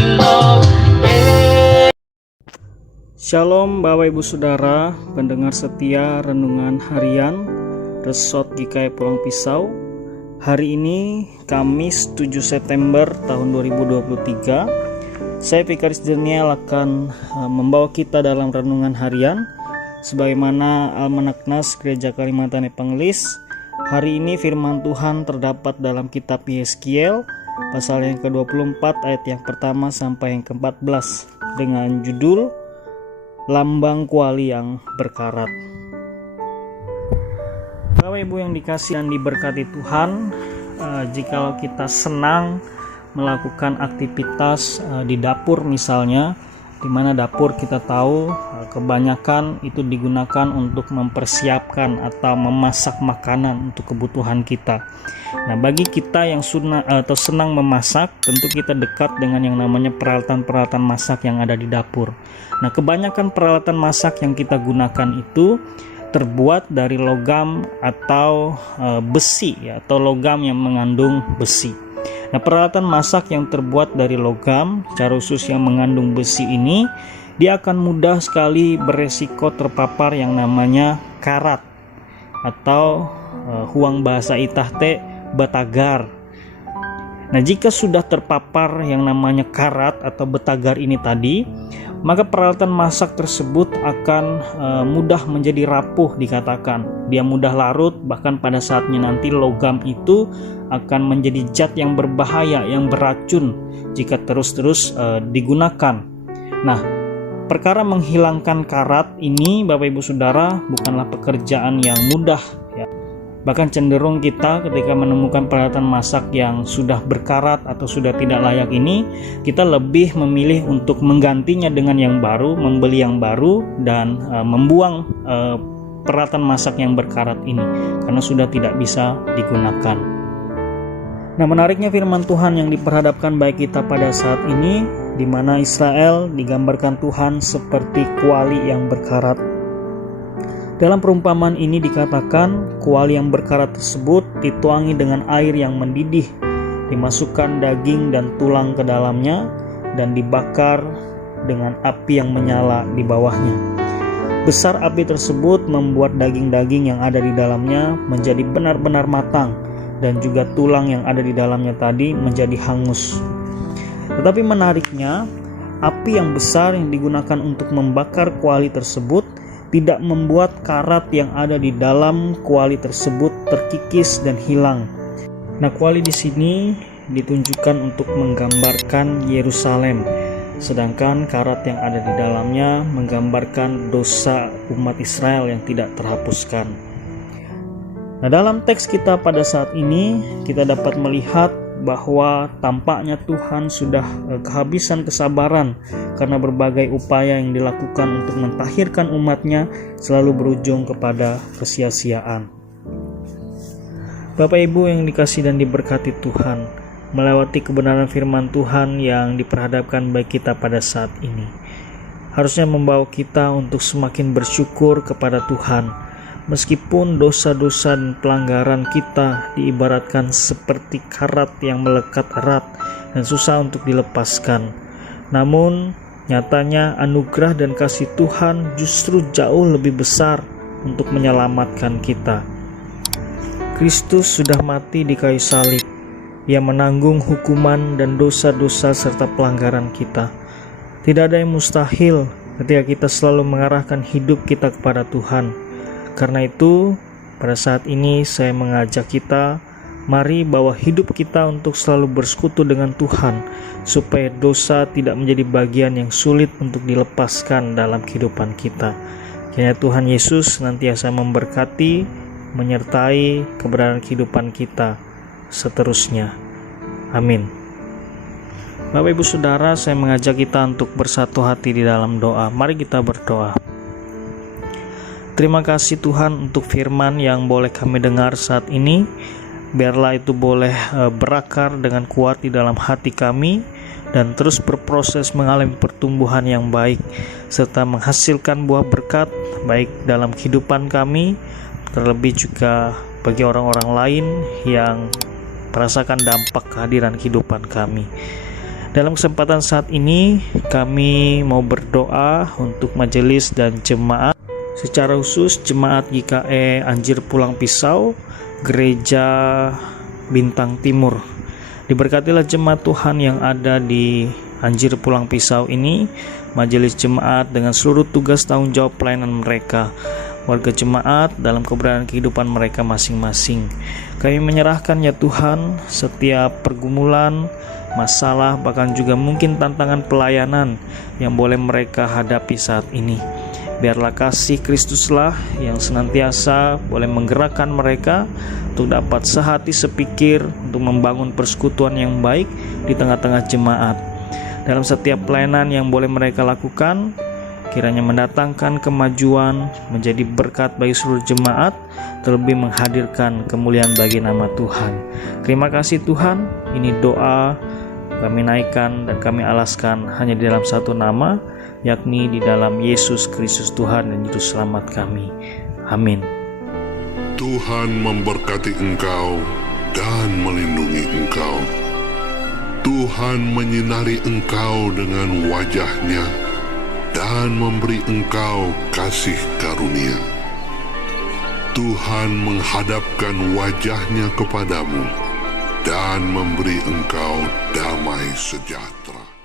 love. Shalom Bapak Ibu Saudara, pendengar setia renungan harian Resort GKI Pulang Pisau. Hari ini Kamis 7 September tahun 2023. Saya Vikaris Daniel akan membawa kita dalam renungan harian sebagaimana Almanak Nas Gereja Kalimantan Evangelis. Hari ini firman Tuhan terdapat dalam kitab Yeskiel pasal yang ke-24 ayat yang pertama sampai yang ke-14 dengan judul Lambang Kuali yang Berkarat. Bapak Ibu yang dikasihi dan diberkati Tuhan, jikalau kita senang melakukan aktivitas di dapur misalnya, di mana dapur kita tahu kebanyakan itu digunakan untuk mempersiapkan atau memasak makanan untuk kebutuhan kita. Nah, bagi kita yang senang memasak, tentu kita dekat dengan yang namanya peralatan-peralatan masak yang ada di dapur. Nah, kebanyakan peralatan masak yang kita gunakan itu terbuat dari logam atau besi, atau logam yang mengandung besi. Nah, peralatan masak yang terbuat dari logam, secara khusus yang mengandung besi ini, dia akan mudah sekali beresiko terpapar yang namanya karat atau huang bahasa itah teh batagar. Nah, jika sudah terpapar yang namanya karat atau batagar ini tadi, maka peralatan masak tersebut akan mudah menjadi rapuh dikatakan. Dia mudah larut, bahkan pada saatnya nanti logam itu akan menjadi zat yang berbahaya, yang beracun jika terus-terus digunakan. Nah, perkara menghilangkan karat ini Bapak Ibu Saudara bukanlah pekerjaan yang mudah ya. Bahkan cenderung kita ketika menemukan peralatan masak yang sudah berkarat atau sudah tidak layak ini, kita lebih memilih untuk menggantinya dengan yang baru, membeli yang baru dan membuang peralatan masak yang berkarat ini karena sudah tidak bisa digunakan. Nah, menariknya firman Tuhan yang diperhadapkan baik kita pada saat ini, di mana Israel digambarkan Tuhan seperti kuali yang berkarat. Dalam perumpamaan ini dikatakan kuali yang berkarat tersebut dituangi dengan air yang mendidih, dimasukkan daging dan tulang ke dalamnya, dan dibakar dengan api yang menyala di bawahnya. Besar api tersebut membuat daging-daging yang ada di dalamnya menjadi benar-benar matang, dan juga tulang yang ada di dalamnya tadi menjadi hangus. Tetapi menariknya, api yang besar yang digunakan untuk membakar kuali tersebut tidak membuat karat yang ada di dalam kuali tersebut terkikis dan hilang. Nah, kuali di sini ditunjukkan untuk menggambarkan Yerusalem, sedangkan karat yang ada di dalamnya menggambarkan dosa umat Israel yang tidak terhapuskan. Nah, dalam teks kita pada saat ini kita dapat melihat bahwa tampaknya Tuhan sudah kehabisan kesabaran karena berbagai upaya yang dilakukan untuk mentahirkan umatnya selalu berujung kepada kesia-siaan. Bapak Ibu yang dikasihi dan diberkati Tuhan, melewati kebenaran firman Tuhan yang diperhadapkan baik kita pada saat ini harusnya membawa kita untuk semakin bersyukur kepada Tuhan. Meskipun dosa-dosa dan pelanggaran kita diibaratkan seperti karat yang melekat erat dan susah untuk dilepaskan, namun nyatanya anugerah dan kasih Tuhan justru jauh lebih besar untuk menyelamatkan kita. Kristus sudah mati di kayu salib. Ia menanggung hukuman dan dosa-dosa serta pelanggaran kita. Tidak ada yang mustahil ketika kita selalu mengarahkan hidup kita kepada Tuhan. Karena itu, pada saat ini saya mengajak kita, mari bawa hidup kita untuk selalu bersekutu dengan Tuhan, supaya dosa tidak menjadi bagian yang sulit untuk dilepaskan dalam kehidupan kita. Kiranya Tuhan Yesus senantiasa memberkati, menyertai keberadaan kehidupan kita seterusnya. Amin. Bapak Ibu Saudara, saya mengajak kita untuk bersatu hati di dalam doa. Mari kita berdoa. Terima kasih Tuhan untuk firman yang boleh kami dengar saat ini. Biarlah itu boleh berakar dengan kuat di dalam hati kami dan terus berproses mengalami pertumbuhan yang baik serta menghasilkan buah berkat baik dalam kehidupan kami, terlebih juga bagi orang-orang lain yang merasakan dampak kehadiran kehidupan kami. Dalam kesempatan saat ini kami mau berdoa untuk majelis dan jemaat, secara khusus jemaat GKE Anjir Pulang Pisau, Gereja Bintang Timur. Diberkatilah jemaat Tuhan yang ada di Anjir Pulang Pisau ini, majelis jemaat dengan seluruh tugas tanggung jawab pelayanan mereka, warga jemaat dalam keberadaan kehidupan mereka masing-masing. Kami menyerahkan ya Tuhan setiap pergumulan, masalah, bahkan juga mungkin tantangan pelayanan yang boleh mereka hadapi saat ini. Biarlah kasih Kristuslah yang senantiasa boleh menggerakkan mereka untuk dapat sehati sepikir untuk membangun persekutuan yang baik di tengah-tengah jemaat. Dalam setiap pelayanan yang boleh mereka lakukan, kiranya mendatangkan kemajuan, menjadi berkat bagi seluruh jemaat, terlebih menghadirkan kemuliaan bagi nama Tuhan. Terima kasih Tuhan, ini doa kami naikkan dan kami alaskan hanya di dalam satu nama, yakni di dalam Yesus Kristus Tuhan dan Juru Selamat kami. Amin. Tuhan memberkati engkau dan melindungi engkau. Tuhan menyinari engkau dengan wajah-Nya dan memberi engkau kasih karunia. Tuhan menghadapkan wajah-Nya kepadamu dan memberi engkau damai sejahtera.